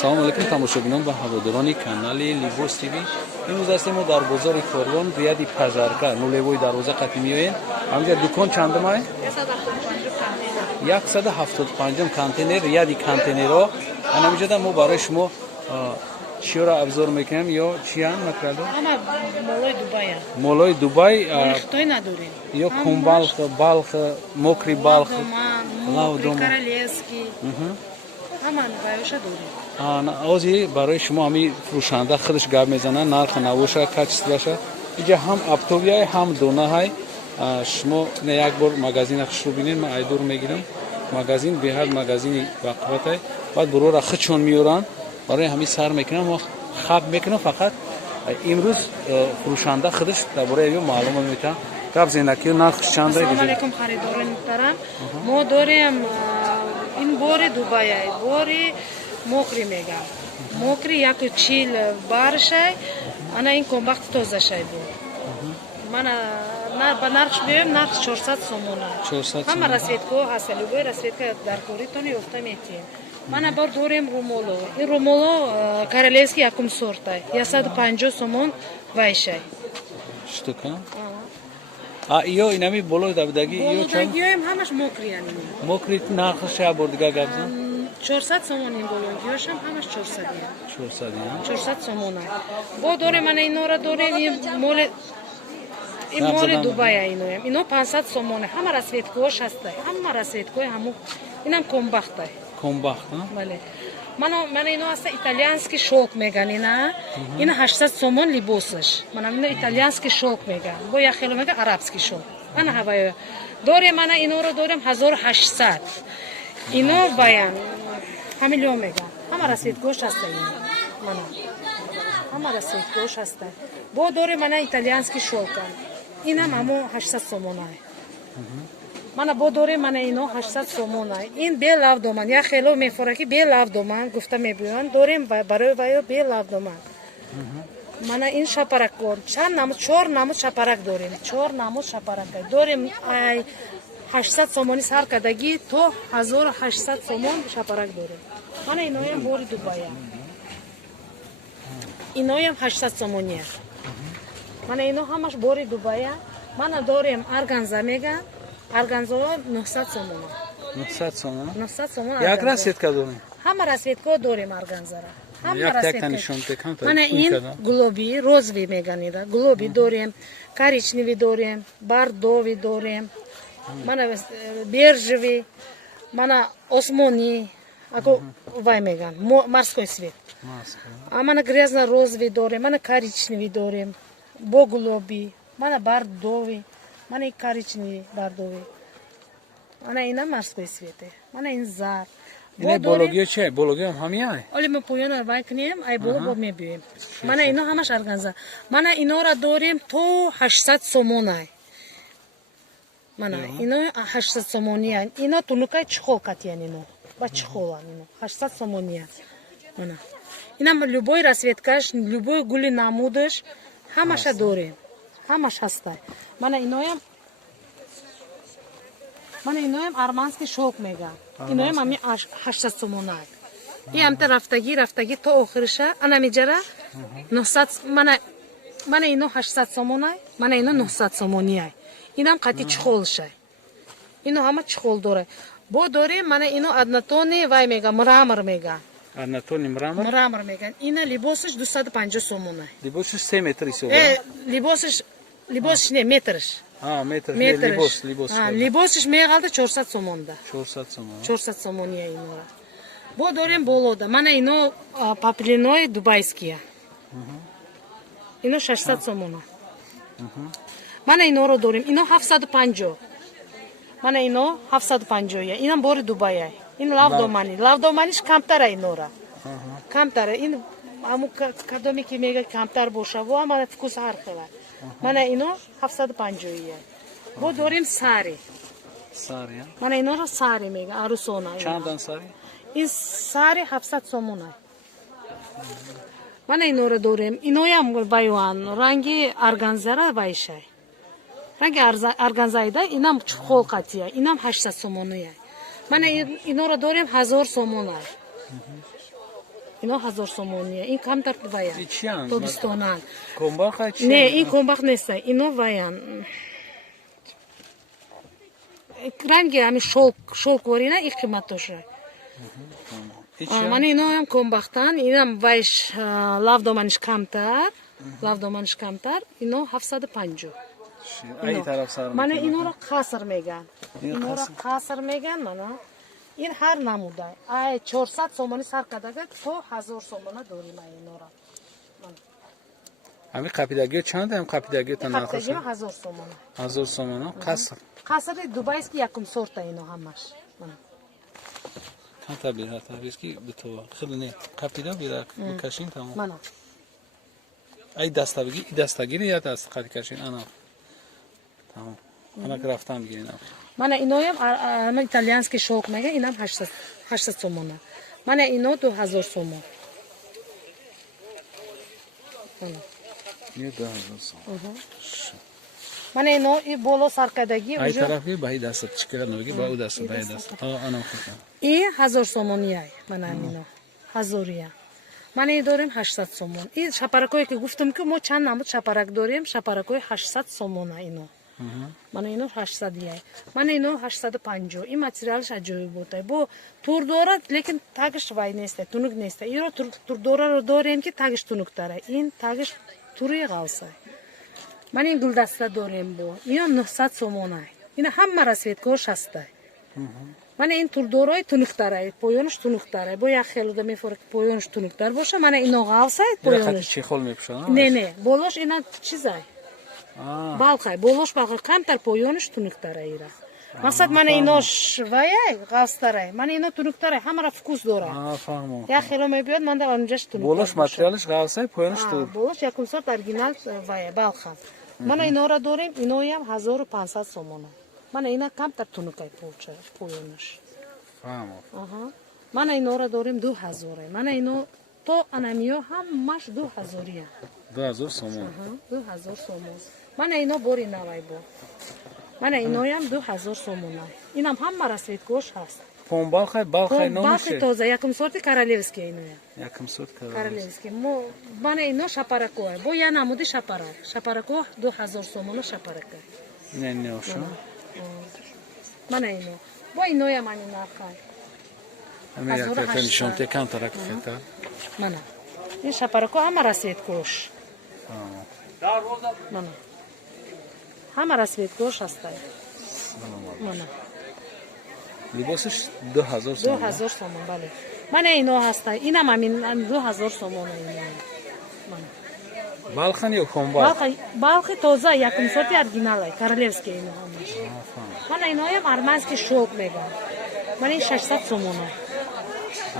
салом алейкум тамошобинон ва ҳаводорони канали Libos TV. имрӯз ҳастем мо дар бозори Форвон рияди пажарка нулевои дарвоза қатъи меоем. ҳамҷа дукон чандумай 175 контейнер рияди контейнерҳо. ҳамҷада мо барои шумо чиёро абзор мекунем ё чиян макрадо молои Дубай ё кумбалх балх мокри балх лавдома ози барои шумо ҳами фурӯшанда худаш гап мезанад нархи навоша качестваша инҷа ҳам аптовияй ҳам донаҳай шумо на як бор магазина хушро бинед ман айдур мегирам магазин беҳад магазини бақувватай баъд бурора хичон меёранд барои ҳами сар мекунам мо хаб мекунам фақат имрӯз фурӯшанда худаш дар бораи ё маълумот метавам гап зенакиё нархш чанда Ассалому алейкум харидорон муҳтарам мо дорем ин бори Дубай бори мокри мегам мокри 140 баршай ана ин комбахт тозашай бо мана ба нархш биём нарх 400 сомон ҳама расветко ҳаст любой расветка дар коритони ёфта метием мана бор дорем румоло ин румоло королевский якум сортай 150 сомон вайшай штука ё инами болои давдаги ё болодагиём ҳамаш мокрияни мокри нархш я бор дига гап зан 400 сомон ин болодагиёшам ҳамаш 400 400 сомон бо дорем ана инора дорем ин моли Дубая иноям ино 500 сомон ҳама расветкош ҳастай ҳама расветкои ҳаму инам комбахтай комбахт бале мана ино аста итальянский шелк меган ина 800 сомон либосаш мана ино итальянский шелк меган бо яхело мега арабский шелк ана ҳаваё дорем мана иноро дорем 1800 ино баян ҳамилё меган ҳама расветкош ҳастай мана ҳама расветкош ҳастай бо дорем мана итальянский шелк инам ҳамо 800 сомон мана бо дорем мана ино 800 сомон ин белав доман я хело мефораки белав доман гуфта мебиён дорем барои ваё белав доман мана ин шапаракон чанд намуд 4 намуд шапарак дорем 4 намуд шапарак дорем 800 сомони сар кадаги то 1800 сомон шапарак дорем мана иноям бори Дубая иноям 800 сомония мана ино ҳамаш бори Дубая мана дорем арганза мега арганзо 900 сомон 900 сомон як расветка дорем ҳама расветка дорем арганзара ҳама расветка мана ин глоби розови меганида глоби дорем коричневый дорем бордовый дорем мана бержевый мана осмони ако вай меган морской цвет мана грязно-розовый дорем мана коричневый дорем бо глоби мана бордовый мана и коричневый бордовый мана ина морской цвет мана ин зар ин бологиё че бологиё ҳамия оли мо поёнар вай кунем ай боло бо мебиёем мана ино ҳамаш арганза мана инора дорем то 800 сомон ай мана ино 800 сомония ино тунукай чхол катиян ино ба чхолан ино 800 сомония мана инам любой расветкаш любой гули намудаш ҳамаша дорем ҳамаш ҳастай мана иноям арманский шелк мегам иноям ами 800 сомон и амта рафтаги то охириша ана меҷара 900 мана ино 800 сомон мана ино 900 сомони инам қати чхолшай ино ҳама чхол дорад бо дорем мана ино однотонни вай мега мрамор мега однотонни мрамор меган ина либосаш 250 сомон либосаш 3 метри либосаш не метрш метр либосаш меғалда 400 сомонда 400 сомония инора бо дорем болода мана ино папилиной дубайския ино 600 сомона мана иноро дорем ино 750 мана ино 750 инам бори Дубая ин лавдоманиш камтара инора камтара ин аму кадоме ки мега камтар боша во ама вкус ҳар хела мана ино 750 бо дорем сари мана иноро сари мега арусона чандан сари ин сари 700 сомон мана иноро дорем иноям вайоан ранги арганзара вайшай ранги арганзаида инам чхол қатия инам 800 сомония мана иноро дорем 1000 сомон اینا 1000 سومونیه. این کمتر وایان. چیان؟ تابستونان. کنباخ چیه؟ نه این کنباخ نیست. اینا وایان. رنگی همین شوک ورینه این قیمتشه. من اینا هم کنباختن. اینم وایش لاف دامنش کمتر. لاف دامنش کمتر. اینا 750. ای طرف سر من اینا را قصر میگن. اینا را قصر میگن منو. این هر نموده. ای 400 سومانی سر کداگه تو 1000 سومانه داریم اینا را. همین قپیدگی چند هم قپیدگی تا نخوشه؟ قپیدگی 1000 سومانه. 1000 سومانه قصر. قصر دبی است که یکم سورت اینا همش. تا بیره تا ریسکی به تو خیلی نه قپیدا بیره بکشین تمام. منو. ای دستگیری یا دست قد کشین انا. تمام. انا که رفتم بگیرین. من اینا هم ایتالیانسکی شوک میگه اینم 800 سومانه. من اینا 2000 سومون. یه 2000 سومون. من اینا این بالا سرکدگی ای طرفی به دست چیکار نمیگی با او دست به دست. انا خوشم. این 1000 سومونیه من اینا. 1000 من این داریم 800 سومون. این شپرکایی که گفتم که ما چند نمود شپرک داریم. شپرکای 800 سومونه اینا. من اینو 800 یه. من اینو 850. این متریالش عجیب بوده. با تور داره لیکن تاگش وای نیسته. تونک نیسته. این تور داره رو داریم که تاگش تونک داره. این تاگش توری قاوسه. من این گلدسته داریم با. اینا 900 سومونه. این همه رسیدگاهش هسته. من این تور دارای تونک داره. پایانش تونک داره. با یک خیلی دمی فرق پایانش تونک داره باشه. من اینو قاوسه پایانش. چی خال میپوشن؟ نه بالاش اینا چیزای. بالخای بولوش باقی کمتر پایانش تونکتره ایره. مثلا من ایناش وایای قاستره. من اینا تونکتره همه را فکوس داره. فهمم. یا خیلی میبیاد من در اونجاش تونکتره. بولوش متریالش قاوسه پایانش تور. بولوش یکم سر اورجینال وای بالخا. من اینا را داریم. اینا هم 1500 سومونه. من اینا کمتر تونکای پایانش. فهمم. من اینا را داریم 2000. من اینا تو انمیو همش 2000 2000 سومون. 2000 سومون. من اینا باری نوای با. من اینا هم 2000 سومونه. اینم هم رسیدگاهش هست. پونباخای بالخای نمیشه. باخ تازه یکم سورت کارالівський اینا. یکم سورت کارالівський. من اینا شپرکو. با یا نمودی شپرک. شپرکو 2000 سومونه شپرک. نه شو. من اینا. با اینا یا من اینا خای. همین یک نشون تکان ترک فتا. من. این شپرکو هم رسیدگاهش. من. همه رسیدگاهش هسته. من. لباسش 2000 سومون. 2000 سومون بله. من اینا هسته. اینم همین 2000 سومون اینا. من. بالخان یا کنباخ؟ بالخ تازه یکم سورتی اورجینال کارالівський اینا همش. من اینا هم آرمانسکی شوک میگم. من این 600 سومونه.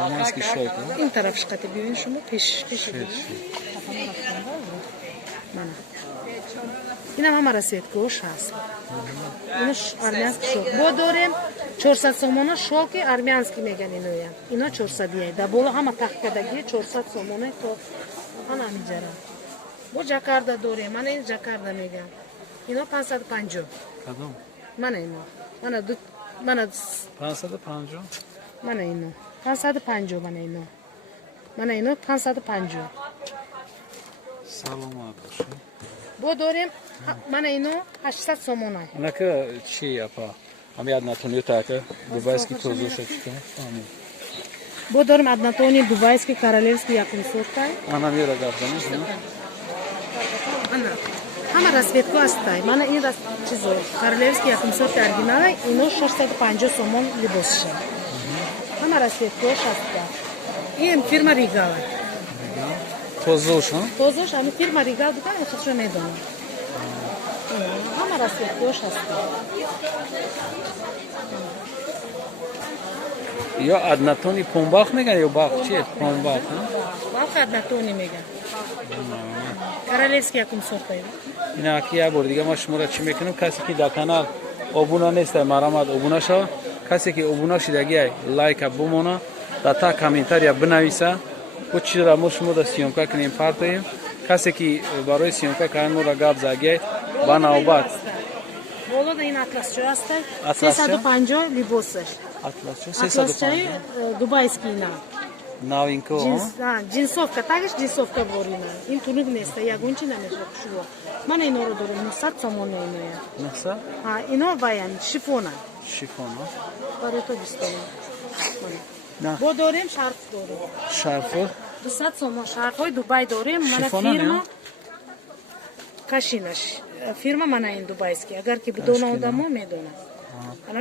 آرمانسکی شوک. این طرفش قطع ببین شما پیش. من. اینم همه رسیدگاهش هست. اینش آرمانسکی شوک. با داریم 400 سومونه شوک آرمانسکی میگن اینویا. اینا 400 یه. در بالا همه تخکدگی 400 سومونه تو آن میجرم. با جاکاردا داریم. من این جاکاردا میگم. اینا 550. کدوم؟ من اینا. من 550. من اینا. 550 من اینا. من اینا 550. سلام باشه. با داریم من اینو 800 سومونه. نکه چی اپا؟ هم یاد نتونی تاته دوبایسکی توزیع شد چیکار؟ با داریم ادناتونی دوبایسکی کارالівський یکم سورتای. آنها میره گفتنش نه؟ همه رسیدگاه هستای. من این چیزو کارالівський یکم سورت اورجینال اینو 650 سومون لباسشه. همه رسیدگاهش هست. این فیرما ریگال. توزوش ها؟ توزوش همین فیرما ریگال بودن خودشون میدونن. همه رسیدگاهش هست. یا ادناتونی پونباخ میگن یا باخ چیه پونباخ ها؟ باخ ادناتونی میگن. کارالівський یکم سورتای. اینا کیا بر دیگه ما شما را چی میکنیم کسی که در کانال ابونا نیست مرامت ابونا شو کسی که ابونا شدگی لایک بمونه تا کامنتار یا بنویسه و چیز را ما شما را سیامکا کنیم پارتیم کسی که برای سیامکا کردن ما را گاب زاگی با نوبت بالا این اطلس هست 350 لباسش اطلس اطلس دبایسکی اینا Новинка. Джинсовка, также джинсовка борина. Им тунук неста, ягончи намеша шуво. Мана иноро дорем, 900 сомон иноя. Нахса? Ино ваян, шифона. Шифона. Барето бистона. Да. Бо дорем, шарф дорем. Шарф. 200 сомон шарфой Дубай дорем, мана Шифона, фирма Кашинаш. Фирма мана ин дубайски. Агар ки будона одамо медона.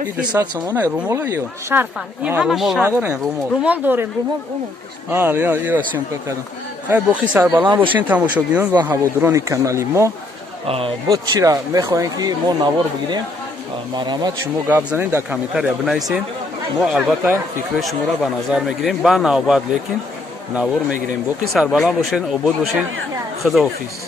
И 200 сомон е румола ё? Шарфан. И ҳама румол шарф. надорем, румол. Румол дорем, румол умум. ира сёмка кардам. Хай боқи сарбаланд бошен тамошобинон ва ҳаводорони канали мо. Бо чира мехоҳем ки мо навор бигирем, марҳамат шумо гап занед дар комментария бинависен. Мо албатта фикрҳои шуморо ба назар мегирем, ба навбат лекин навор мегирем. Боқи сарбаланд бошен, обод бошен. Худоҳофиз.